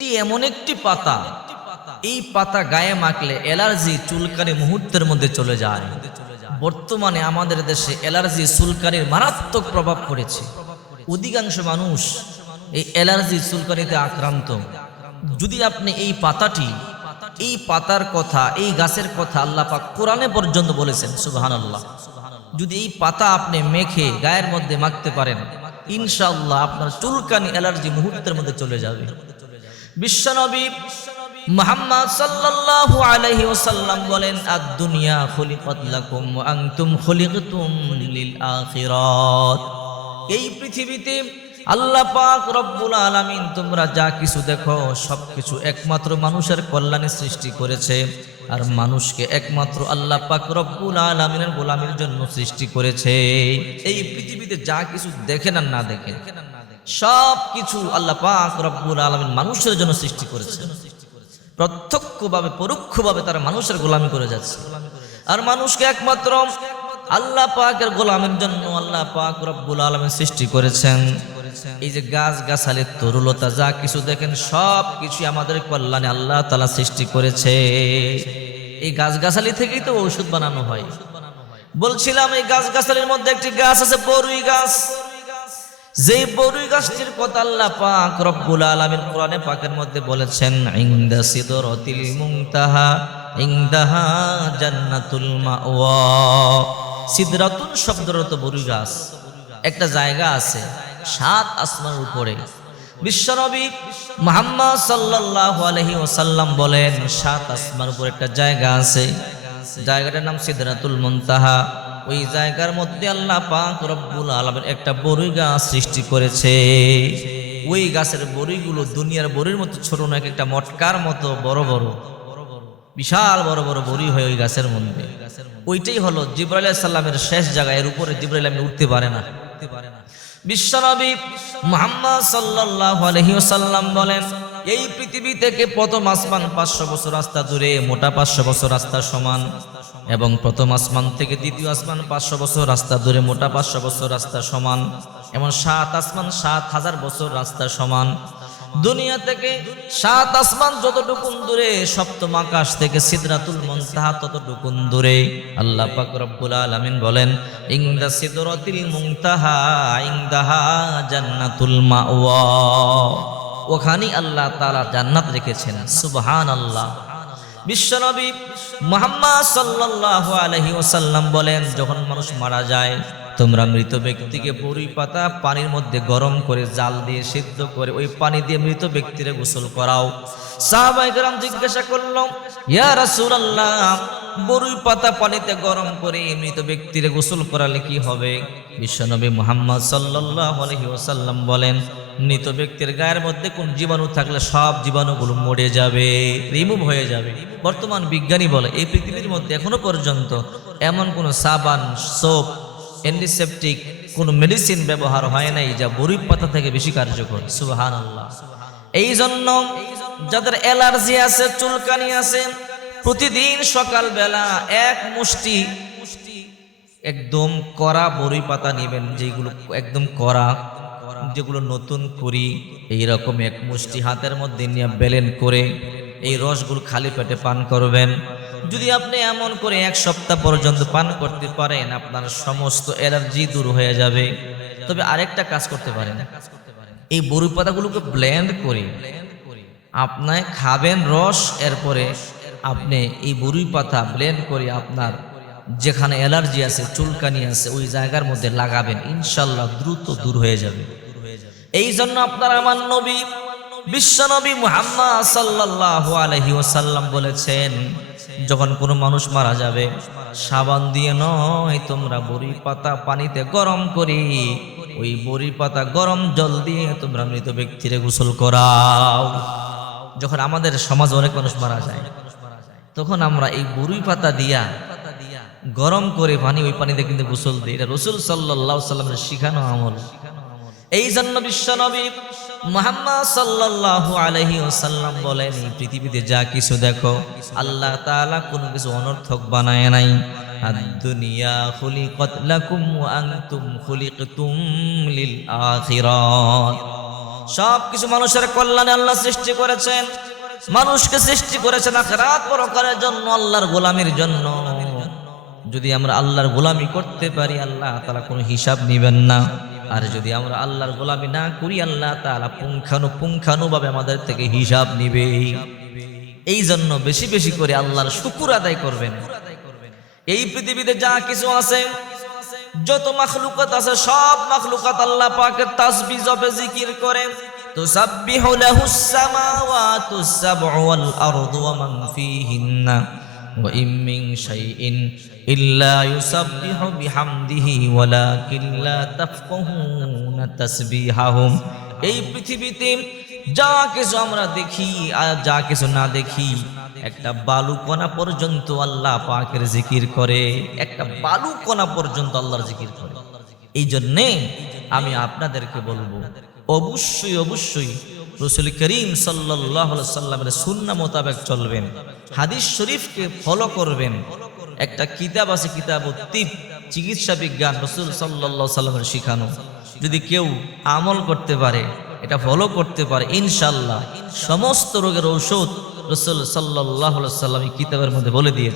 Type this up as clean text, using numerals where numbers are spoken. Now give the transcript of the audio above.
এটি এমন একটি পাতা, এই পাতা গায়ে মাখলে অ্যালার্জি চুলকানি মুহূর্তের মধ্যে চলে যায়। বর্তমানে আমাদের দেশে অ্যালার্জি চুলকানির মারাত্মক প্রভাব পড়েছে। অধিকাংশ মানুষ এই অ্যালার্জি চুলকানিতে আক্রান্ত। যদি আপনি এই পাতাটি, এই পাতার কথা, এই গাছের কথা আল্লাহ পাক কোরআনে পর্যন্ত বলেছেন, সুবহানাল্লাহ। যদি এই পাতা আপনি মেখে গায়ের মধ্যে মাখতে পারেন, ইনশাআল্লাহ আপনার চুলকানি অ্যালার্জি মুহূর্তের মধ্যে চলে যাবে। বিশ্বনবী মুহাম্মদ সাল্লাল্লাহু আলাইহি ওয়াসাল্লাম বলেন, আদ-দুনিয়া খুলিকাত লাকুম ওয়া আনতুম খুলিকতুম লিল আখিরাত। এই পৃথিবীতে আল্লাহ পাক রব্বুল আলামিন তোমরা যা কিছু দেখো সবকিছু একমাত্র মানুষের কল্যাণে সৃষ্টি করেছে, আর মানুষকে একমাত্র আল্লাহ পাক রব্বুল আলামিনের গোলামির জন্য সৃষ্টি করেছে। এই পৃথিবীতে যা কিছু দেখেন আর না দেখেন সব কিছু আল্লাহ পাক রব্বুল আলামিন মানুষের জন্য সৃষ্টি করেছে। প্রত্যক্ষভাবে পরোক্ষভাবে তারা মানুষের গোলামি করে যাচ্ছে, আর মানুষকে একমাত্র আল্লাহ পাকের গোলামের জন্য আল্লাহ পাক রব্বুল আলামিন সৃষ্টি করেছেন। এই যে গাছ গাছালি তরুলতা যা কিছু দেখেন সব কিছু আমাদের কল্যাণে আল্লাহ তাআলা সৃষ্টি করেছে। এই গাছ গাছালি থেকেই তো ঔষধ বানানো হয়। বলছিলাম এই গাছ গাছালির মধ্যে একটি গাছ আছে বরুই গাছ। যে বরুই গাছটির কথা আল্লাহ পাক রব্বুল আলামিন কোরআনে পাকের মধ্যে বলেছেন, ইনদা সিদরাতিল মুনতাহা ইনদাহা জান্নাতুল মাওয়া। সিদরাতুন শব্দের অর্থ বরুই গাছ। একটা জায়গা আছে ৭ আসমানের উপরে। বিশ্বনবী মুহাম্মদ সাল্লাল্লাহু আলাইহি ওয়াসাল্লাম বলেন, ৭ আসমানের উপরে একটা জায়গা আছে, জায়গাটার নাম সিদরাতুল মুনতাহা। ওই জায়গার মধ্যে আল্লাহ পাক রব্বুল আলামিন একটা বরুই গাছ সৃষ্টি করেছে। ওই গাছের বরুইগুলো দুনিয়ার বরুইর মতো ছোট না, একটা মটকার মতো বড় বড়, বিশাল বড় বড় বরুই হয় ওই গাছের মধ্যে। ওইটাই হলো জিবরাইল আলাইহিস সালামের শেষ জায়গা। এর উপরে জিবরাইল আমিন উঠতে পারে না। বিশ্বনবী মুহাম্মদ সাল্লাল্লাহু আলাইহি ওয়াসাল্লাম বলেন, এই পৃথিবী থেকে প্রথম আসমান ৫০০ বছর রাস্তা দূরে, মোটা ৫০০ বছর রাস্তা সমান, এবং প্রথম আসমান থেকে দ্বিতীয় আসমান ৫০০ বছর রাস্তা দূরে, মোটা ৫০০ বছর রাস্তা সমান, এমন ৭ আসমান ৭,০০০ বছর রাস্তা সমান। দুনিয়া থেকে ৭ আসমান যতটুকুন দূরে, সপ্তম আকাশ থেকে সিদরাতুল মুনতাহা ততটুকুন দূরে। আল্লাহ পাক রব্বুল আলামিন বলেন, ইনদা সিদরাতিল মুনতাহা ইনদাহা জান্নাতুল মাওয়া। ওখানেই আল্লাহ তাআলা জান্নাত রেখেছেন। সুবহানাল্লাহ। বিশ্বনবী মুহাম্মদ সাল্লাল্লাহু আলাইহি ওয়াসাল্লাম বলেন, যখন মানুষ মারা যায় তোমরা মৃত ব্যক্তিকে বরুই পাতা পানির মধ্যে গরম করে জাল দিয়ে সিদ্ধ করে ওই পানি দিয়ে মৃত ব্যক্তিরে গোসল করাও। সাহাবায়ে কেরাম জিজ্ঞাসা করলো, ইয়া রাসূলুল্লাহ, বরুই পাতা পানিতে গরম করে মৃত ব্যক্তিরে গোসল করালে কি হবে? বিশ্বনবী মুহাম্মদ সাল্লাল্লাহু আলাইহি ওয়াসাল্লাম বলেন, মৃত ব্যক্তির গায়ের মধ্যে কোন জীবাণু থাকলে সব জীবাণুগুলো মরে যাবে, রিমুভ হয়ে যাবে। বর্তমান বিজ্ঞানী বলে এই পৃথিবীর মধ্যে এখনো পর্যন্ত এমন কোনো সাবান, সোপ, অ্যান্টিসেপটিক কোনো মেডিসিন ব্যবহার হয় নাই যা বরুই পাতা থেকে বেশি কার্যকর। সুবহানাল্লাহ। এই জন্য যাদের অ্যালার্জি আছে, চুলকানি আছে, প্রতিদিন সকালবেলা এক মুষ্টি একদম কড়া বরুই পাতা নেবেন, যেগুলো একদম কড়া, যেগুলো নতুন করি, এইরকম এক মুষ্টি হাতের মধ্যে নিয়ে বেলেন করে এই রসগুলো খালি পেটে পান করবেন। যদি আপনি এমন করে ১ সপ্তাহ পর্যন্ত পান করতে পারেন, আপনার সমস্ত অ্যালার্জি দূর হয়ে যাবে। তবে আরেকটা কাজ করতে পারেন, এই বরুই পাতাগুলোকে ব্লেন্ড করে আপনি খাবেন রস, এরপরে আপনি এই বরুই পাতা ব্লেন্ড করে আপনার যেখানে অ্যালার্জি আছে, চুলকানি আছে, ওই জায়গার মধ্যে লাগাবেন, ইনশাআল্লাহ দ্রুত দূর হয়ে যাবে। এই জন্য আপনার আমার নবী বিশ্বনবী মুহাম্মদ সাল্লাল্লাহু আলাইহি ওয়াসাল্লাম বলেছেন, যখন কোনো মানুষ মারা যাবে সাবান দিয়ে নয়, তোমরা বরুই পাতা পানিতে গরম করে ওই বরুই পাতা গরম জল দিয়ে তোমরা মৃত ব্যক্তিরে গোসল করাও। যখন আমাদের সমাজে অনেক মানুষ মারা যায়, তখন আমরা এই বরুই পাতা দিয়া গরম করে পানি, ওই পানিতে কিন্তু গোসল দিই। এটা রাসূল সাল্লাল্লাহু আলাইহি ওয়াসাল্লামের শিখানো আমল। এই জন্য বিশ্বনবী মুহাম্মদ সাল্লাল্লাহু আলাইহি ওয়াসাল্লাম বলেন, এই পৃথিবীতে যা কিছু দেখো আল্লাহ তাআলা কোনো কিছু অনর্থক বানায় নাই। আদ-দুনিয়া খুলিকাত লাকুম ওয়া আনতুম খুলিকতুম লিল আখিরাত। সব কিছু মানুষের কল্যাণে আল্লাহ সৃষ্টি করেছেন। মানুষকে সৃষ্টি করেছেন আখিরাত পরকালের জন্য, আল্লাহর গোলামির জন্য। যদি আমরা আল্লাহর গোলামি করতে পারি, আল্লাহ তাআলা কোনো হিসাব নেবেন না। আর যদি আমরা আল্লাহর গোলামি না করি, আল্লাহ তাআলা পুঙ্খানুপুঙ্খানুভাবে আমাদের থেকে হিসাব নিবে। এই জন্য বেশি বেশি করে আল্লাহর শুকর আদায় করবেন। এই পৃথিবীতে যা কিছু আছে, যত মাখলুকাত আছে, সব মাখলুকাত আল্লাহ পাকের তাসবিহ জপে জিকির করে। তুসাব্বিহু লাহুস সামাওয়াতুস সাবউ ওয়াল আরদু ওয়া মান ফীহিন্না ওয়া ইম মিন শাইইন ইল্লা ইউসাব্বিহু বিহামদিহি ওয়ালাকিন লা তাফকাহুনা তাসবিহাহুম। এই পৃথিবীতে যা কিছু আমরা দেখি আর যা কিছু না দেখি, একটা বালুকণা পর্যন্ত আল্লাহ পাকের জিকির করে। একটা বালুকণা পর্যন্ত আল্লাহর জিকির করে। এই জন্যে আমি আপনাদেরকে বলবো, অবশ্যই অবশ্যই রাসূল করিম সাল্লাল্লাহু আলাইহি সাল্লামের সুন্নাহ মোতাবেক চলবেন, হাদিস শরীফকে ফলো করবেন। একটা কিতাব আছে, কিতাবুত তিব, চিকিৎসা বিজ্ঞান, রাসূল সাল্লাল্লাহু আলাইহি সাল্লামের শিখানো। যদি কেউ আমল করতে পারে, এটা ফলো করতে পারে, ইনশাআল্লাহ সমস্ত রোগের ঔষধ রাসূল সাল্লাল্লাহু আলাইহি সাল্লাম এই কিতাবের মধ্যে বলে দিয়েছে।